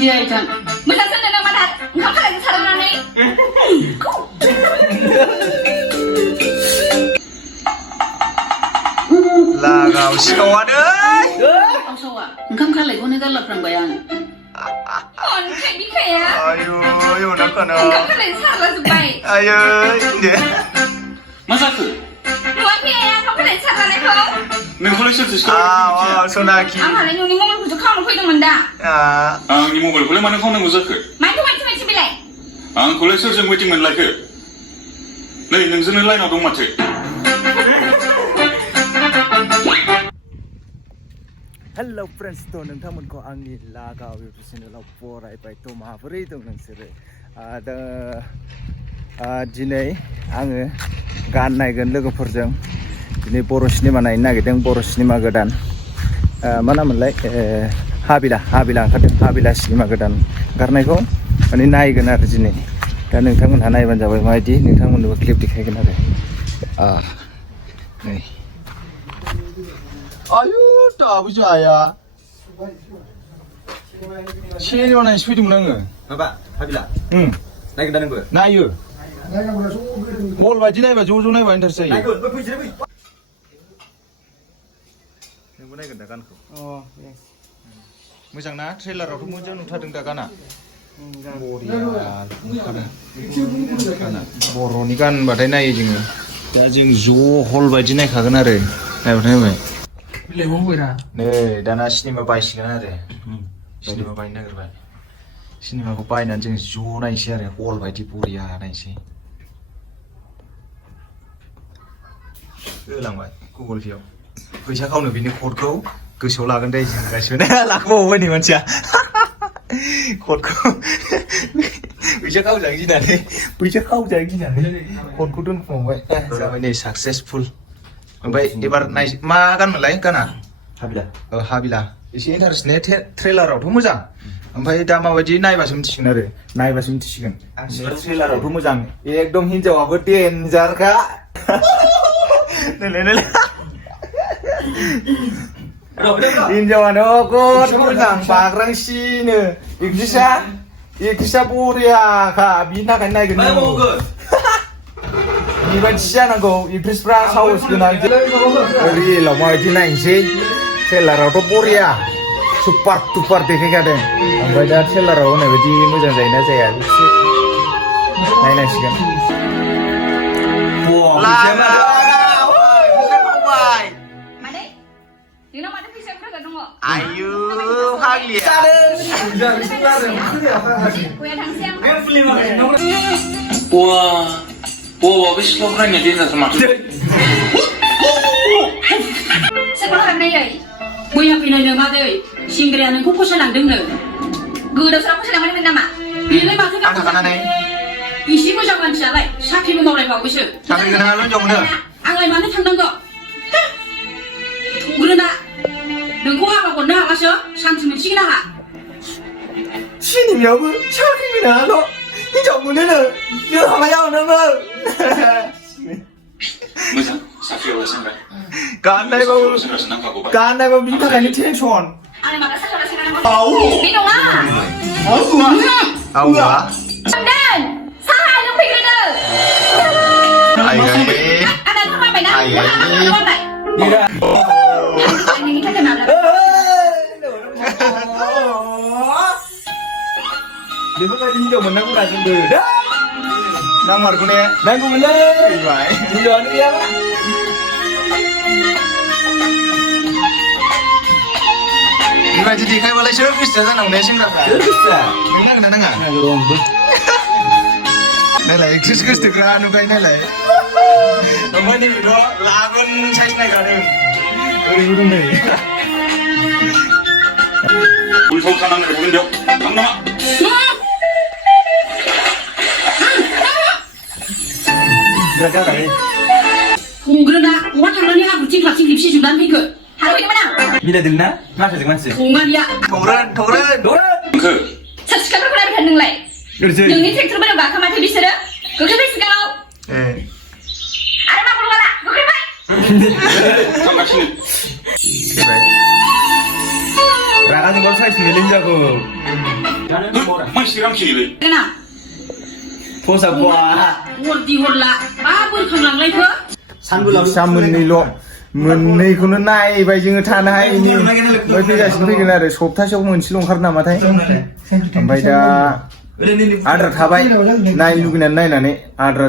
dia itu. Masa sana nama dah. Kau kan lagi saran ni. Lagau siawan ơi. Kau sawa. Kau kan lagi kau ni dah lapang bayan. Kon kai ni kai ya. Ayo nak kena. Kau kan lagi saran sebaik. Ayo dia. Masa tu? Luar biasa. Kau kan lagi saran ni kau. Nengkolektor tu Ah, sekarang. sonaki. Ang halin yung ni mo man kudu kau nak kau menda. Ah, Ang imo boleh mana kau nengko zakar? Mai tu macam macam bilai. Ang kolektor jeng waiting man like. Nih, nengzene lain orang macam. Hello friends, to nोंथांमोनखौ आंनि लागाव YouTube चेनेलाव बरायबाय दं माबोरै दं नोंसोरो दिनै आङो गान नायगोन लोगोफोरजों दिनै बर' सिनेमा नायनो नागिरदों बर' सिनेमा गोदान मा नाममोनलाय हाबिला ओंखारदों हाबिला सिनेमा गोदान ओंखारनायखौ माने नायगोन आरो दिनै दा नोंथांमोनहा नायबानो जाबाय माबायदि नोंथांमोननोबो क्लिप देखायगोन आरो नै आयु दाबो जाया सिनेमा नायनोसो फैदोंमोन आङो माबा हाबिला नायगोन दा नोंबो नायो मल बायदि नायबा ज' नायबा इन्टारेस्ट जायो नायगोन बै फैसै बै नोंबो नायगोन दा गानखौ मोजां ना ट्रेलारावथ' मोजां नुथारदों दा गाना बरिया गाना बर'नि गान होनबाथाय नायो जोङो दा जों ज' हल बायदि नायखागोन आरो नायबाथाय नायबाय नै दाना सिनेमा बायसिगोन आरो सिनेमा बायनो नागिरबाय सिनेमाखौ बायनानै जों ज' नायनोसै आरो हल बायदि बरिया नायनोसै होलांबाय गुगल पेआव फैसा खावनो बिनि क'डखौ गोसोआव लागोन दे जों गासिबो लाखोबावबाय नै मानसिया क'डखौ फैसा खावजानो गिनानै क'डखौ दोनखुमाबाय जाबाय नै साक्सेसफुल ओमफ्राय एबार नाय मा गानमोनलाय गाना हाबिला हाबिला एसे इन्टारेस्ट ने ट्रेलारावथ' मोजां ओमफ्राय दा माबायदि नायबासो मिथिसिगोन आरो नायबासो मिथिसिगोन ट्रेलारावथ' मोजां एकदम हिनजावाबो देन्जारखा नायलाय हिनजावानो गद मोजां बाग्रांसिनो एक्ट्रिसा बरियाखा बिनि थाखायनो नायगोन बेबायदि जानांगौ एक्ट्रिसफ्रा साहस गोनां रियेलाव माबायदि नायनोसै ट्रेलारावथ' बरिया सुपार टुपार देखायखादों ओमफ्राय दा ट्रेलाराव होनाय बायदि मोजां जायोना जाया एसे नायनांसिगोन आयु हाग्लिया Wah, habis kau kan nyedih sama tu. Sekolah ni ay, buaya pina nama deh. Singgrian aku kau senang dengar. Guru serap kau senang mana nama? Ini macam apa? anak anak Isi kau jangan siapa? Sakit mau mulai bagus. Sakit kenapa lu jom dah? Angai mana tandang kau? Guru nak, dengkau apa kau nak asal? Santi mesti nak. Sini miabu, sakit mana lo? Ni jom mana lo? Dia apa yang nama? Macam, sakit orang senang. Kan bau minta kan tension. Angai mana sekolah senang? Minum ah. Awak. Dan, sahai yang pergi tu. Ayah. Ada apa baik nak? Ayah. Apa baik? Tidak. Ini kita kenal. Dia bukan hijau mana aku rasa beda. Namar ku ni, nanggu belai. Baik. Hijau ni dia. Ini macam di kai balai service dah nang nation dah. service dah Nang nang nang. Nilai eksis tegak anu kai nilai. Amma ni video lagun size naik ada. Urung ni. Uy, kau sana nak bukan dia. Ang nama. berada kali Guru nak, orang tanggal ni aku cik lagi lipsi sudah ni ke. Halo, ini mana? bila dilna masa dengan sih Bunga dia. Toran. Ke. Subscribe aku lagi nilai. kerja Yang ni sektor mana bakal mati bisa dah. Kau kena sekarang. Ada mak keluar lah. Kau kena. Sampai sini. Baik. Raka tinggal size milih jago माइ सिगांखिनिलै ना โทรศัพท์บัว हरदि हरला मा बोरखांलांलायखो सा मोननैखौनो नायबाय जोङो थानो हायिनि ओमफ्राय फैगासिनो फैगोन आरो सप्तासेयाव मोनसेल' ओंखारो नामाथाय ओमफ्राय दा आद्रा थाबाय नायनो लुगैनानै नायनानै आद्रा